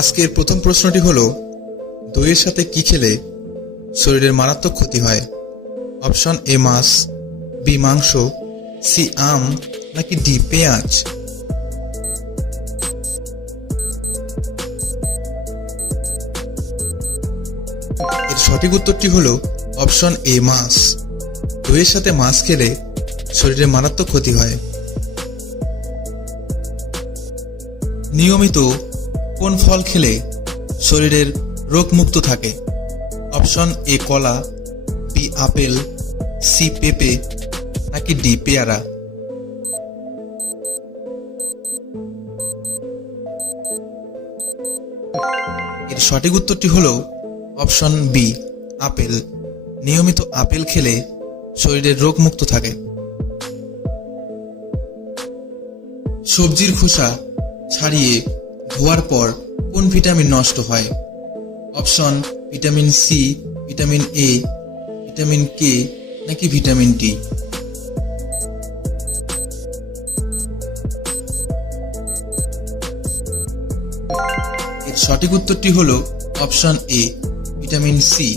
আজকের প্রথম প্রশ্নটি হলো, দইয়ের সাথে কি খেলে শরীরের মারাত্মক ক্ষতি হয়? অপশন এ মাছ, বি মাংস, সি আম, নাকি ডি পেঁয়াজ? এর সঠিক উত্তরটি হলো অপশন এ মাছ। দইয়ের সাথে মাছ খেলে শরীরে মারাত্মক ক্ষতি হয়। নিয়মিত কোন ফল খেলে শরীরের রোগমুক্ত থাকে? অপশন এ কলা, বি আপেল, সি পেঁপে, নাকি ডি পেয়ারা? এর সঠিক উত্তরটি হলো অপশন বি আপেল। নিয়মিত আপেল খেলে শরীরের রোগমুক্ত থাকে। সবজির খোসা ছাড়িয়ে ধোয়ার পর কোন ভিটামিন নষ্ট হয়? Option vitamin C, vitamin A, vitamin K, নাকি ভিটামিন ডি? এর সঠিক উত্তরটি হলো অপশন এ ভিটামিন সি।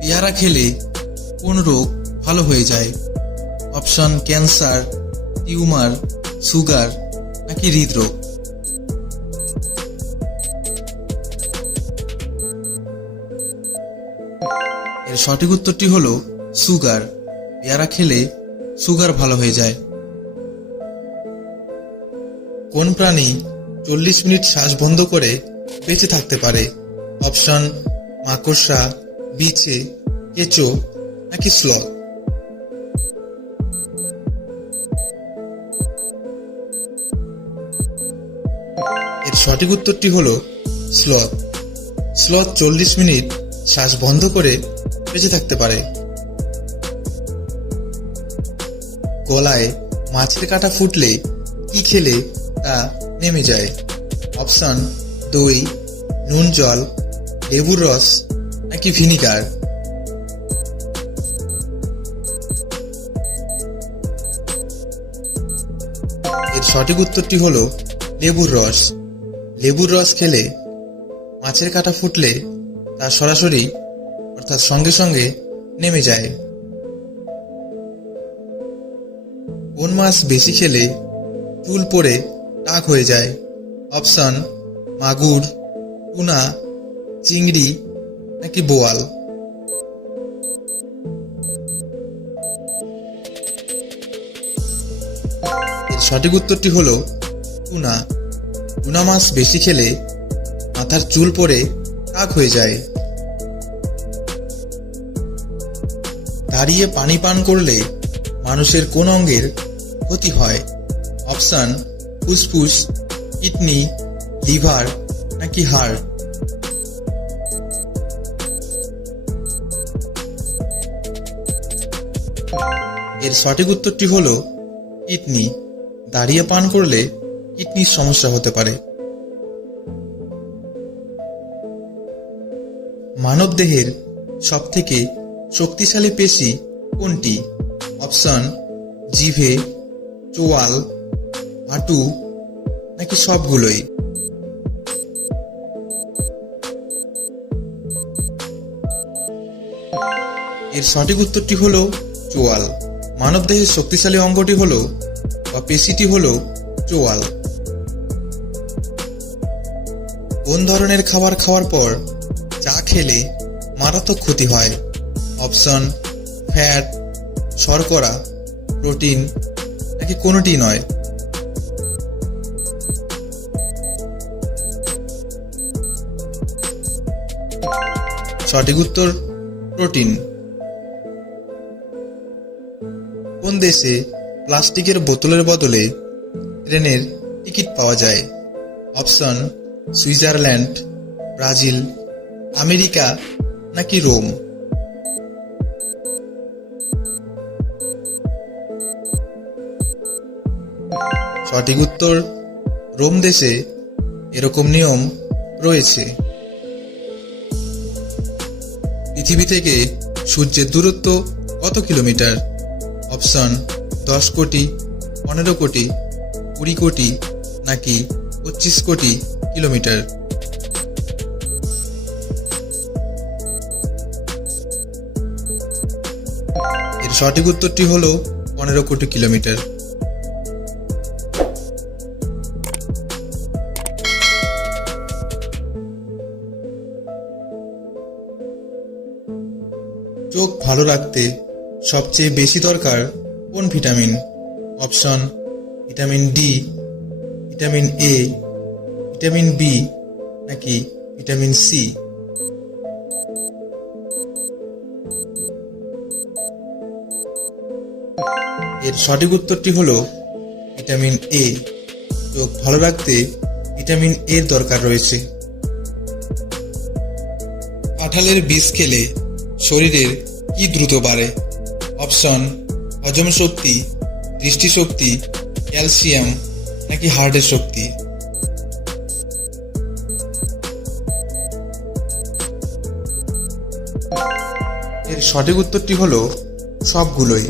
পেয়ারা খেলে কোন রোগ ভালো হয়ে যায়? অপশন ক্যান্সার, টিউমার, সুগার, নাকি হৃদরোগ? এর সঠিক উত্তরটি হলো সুগার। পেয়ারা খেলে সুগার ভালো হয়ে যায়। কোন প্রাণী 40 মিনিট শ্বাস বন্ধ করে বেঁচে থাকতে পারে? অপশন মাকড়সা, বিছে, কেঁচো, নাকি স্লথ? এর সঠিক উত্তরটি হলো স্লথ। স্লথ 40 মিনিট শ্বাস বন্ধ করে বেঁচে থাকতে পারে। গলায় মাছের কাঁটা ফুটলে কি খেলে তা নেমে যায়? অপশন দই, নুন জল, লেবুর রস, নাকি ভিনিগার? এর সঠিক উত্তরটি হলো লেবুর রস। লেবুর রস খেলে মাছের কাঁটা ফুটলে তা সরাসরি অর্থাৎ সঙ্গে সঙ্গে নেমে যায়। কোন মাছ বেশি খেলে চুল পড়ে টাক হয়ে যায়? অপশন মাগুর, টুনা, চিংড়ি, নাকি বোয়াল? এর সঠিক উত্তরটি হলো টুনা। টুনা মাছ বেশি খেলে মাথার চুল পড়ে টাক হয়ে যায়। দাঁড়িয়ে পানি পান করলে মানুষের কোন অঙ্গের ক্ষতি হয়? অপশন ফুসফুস, কিডনি, লিভার, নাকি হাড়? এর সঠিক উত্তরটি হলো কিডনি। দাঁড়িয়ে পান করলে কিডনির সমস্যা হতে পারে। মানবদেহের সবথেকে শক্তিশালী পেশি কোনটি? অপশন জিভে, চোয়াল, হাঁটু, নাকি সবগুলোই? এর সঠিক উত্তরটি হলো চোয়াল। মানবদেহের শক্তিশালী অঙ্গটি হলো বা পেশিটি হলো চোয়াল। কোন ধরনের খাবার খাওয়ার পর চা খেলে মারাত্মক ক্ষতি হয়? অপশন ফ্যাট, শর্করা, প্রোটিন, নাকি কোনোটি নয়? সঠিক উত্তর প্রোটিন। কোন দেশে প্লাস্টিকের বোতলের বদলে ট্রেনের টিকিট পাওয়া যায়? অপশন সুইজারল্যান্ড, ব্রাজিল, আমেরিকা, নাকি রোম? সঠিক উত্তর রোম দেশে এরকম নিয়ম রয়েছে। পৃথিবী থেকে সূর্যের দূরত্ব কত কিলোমিটার? অপশন 10 কোটি, 15 কোটি, 20 কোটি, নাকি 25 কোটি কিলোমিটার? এর সঠিক উত্তরটি হলো 15 কোটি কিলোমিটার। চোখ ভালো রাখতে সবচেয়ে বেশি দরকার কোন vitamin? Option: vitamin D, vitamin A, vitamin B নাকি ভিটামিন সি? এর সঠিক উত্তরটি হলো ভিটামিন এ। চোখ ভালো রাখতে ভিটামিন এর দরকার রয়েছে। কাঁঠালের বীজ খেলে শরীরের কি দ্রুত বাড়ে? অপশন: হজম শক্তি, দৃষ্টিশক্তি, ক্যালসিয়াম নাকি হার্টের শক্তি? এর সঠিক উত্তরটি হলো সবগুলোই।